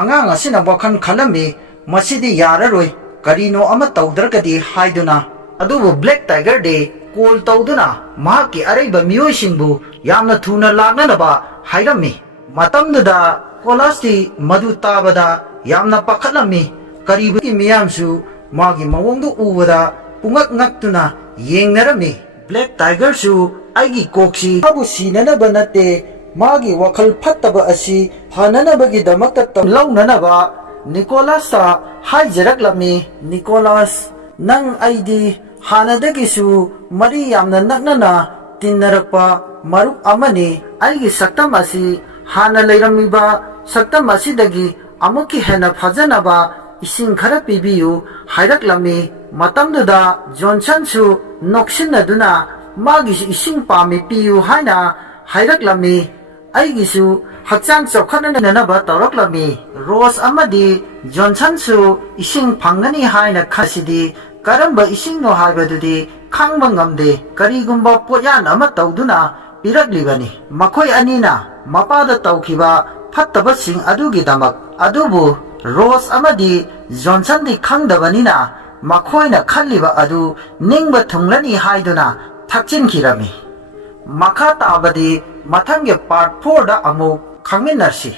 ꯑꯉꯥꯡ ꯑꯁꯤꯅ ꯋꯥꯈꯜ ꯈꯜꯂꯝꯃꯤ ꯃꯁꯤꯗꯤ ꯌꯥꯔꯔꯣꯏ ꯀꯔꯤꯅꯣ ꯑꯃ ꯇꯧꯗ꯭ꯔꯒꯗꯤ ꯍꯥꯏꯗꯨꯅ ꯑꯗꯨꯕꯨ ꯕ꯭ꯂꯦꯛ ꯇꯥꯏꯒꯔꯗꯤ ꯀꯣꯜ ꯇꯧꯗꯨꯅ ꯃꯍꯥꯛꯀꯤ ꯑꯔꯩꯕ ꯃꯤꯑꯣꯏꯁꯤꯡꯕꯨ ꯌꯥꯝꯅ ꯊꯨꯅ ꯂꯥꯛꯅꯅꯕ ꯍꯥꯏꯔꯝꯃꯤ ꯃꯇꯝꯗꯨꯗ ꯀꯣꯂꯥꯁꯇꯤ ꯃꯗꯨ ꯇꯥꯕꯗ ꯌꯥꯝꯅ ꯄꯥꯈꯠꯂꯝꯃꯤ ꯀꯔꯤꯕꯒꯤ ꯃꯤꯌꯥꯝꯁꯨ ꯃꯥꯒꯤ ꯃꯑꯣꯡꯗꯨ ꯎꯕꯗ ꯄꯨꯡꯉꯛ ꯉꯛꯇꯨꯅ ꯌꯦꯡꯅꯔꯝꯃꯤ ꯕ꯭ꯂꯦꯛ ꯇꯥꯏꯒꯔꯁꯨ ꯑꯩꯒꯤ ꯀꯣꯛꯁꯤ ꯃꯥꯕꯨ ꯁꯤꯅꯅꯕ ꯅꯠꯇꯦ ꯃꯥꯒꯤ ꯋꯥꯈꯜ ꯐꯠꯇꯕ ꯑꯁꯤ ꯐꯅꯅꯕꯒꯤꯗꯃꯛꯇ ꯂꯧꯅꯅꯕ ꯅꯤꯀꯣꯂꯥꯁꯇ ꯍꯥꯏꯖꯔꯛꯂꯝꯃꯤ ꯅꯤꯀꯣꯂꯥꯁ ꯅꯪ ꯑꯩꯗꯤ ꯍꯥꯟꯅꯗꯒꯤꯁꯨ ꯃꯔꯤ ꯌꯥꯝꯅ ꯅꯛꯅꯅ ꯇꯤꯟꯅꯔꯛꯄ ꯃꯔꯨꯞ ꯑꯃꯅꯤ ꯑꯩꯒꯤ ꯁꯛꯇꯝ ꯑꯁꯤ ꯍꯥꯟꯅ ꯂꯩꯔꯝꯃꯤꯕ ꯁꯛꯇꯝ ꯑꯁꯤꯗꯒꯤ ꯑꯃꯨꯛꯀꯤ ꯍꯦꯟꯅ ꯐꯖꯅꯕ इसिंग खरा पीबियु हाइरक्लमी मतमदुदा जॉनसनसु नोक्सिनदुना मागिसु इसिंग पामी पियु हाइना हाइरक्लमी आइगिसु हक्चांग चौखनननबा तौरक्लमी रोस अमदी जॉनसनसु इसिंग फंगनी हाइना खसिदी करंबा इसिंग नो हाइबदुदी खांगबा ngamde करिगुंबा पोयान अमा तौदुना पिरक्लिबनी मखोय अनीना मपादा तौखिबा फत्तबसिंग अदुगिदमक अदुबु रोस अमदी जॉनसन दी खंगदबनीना मखोयना खल्लिबा अदु निंगबा थुंगलनी हाइदुना थक्चिनखिरमी मखा ताबदी मथंगे पार्ट 4 दा अमु खंगमिनरसी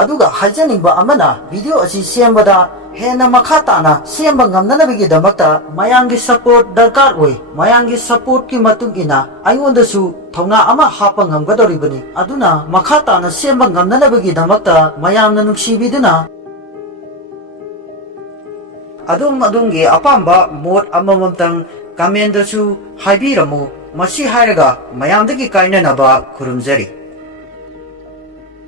अदुगा हाइजनिंगबा अमना वीडियो असि सेमबदा हेना मखा ताना सेमबा ngamnanabigidamata mayangi support darkar oi mayangi support ki matungina aingondasु thongna ama hapa ngamgadoribani aduna makha tana semba ngamnanabigidamata mayamna nuksibiduna adumgi apamba mot amamamtang comment dasu haibiramu masi hairaga mayamdagi kainanaba khurumjari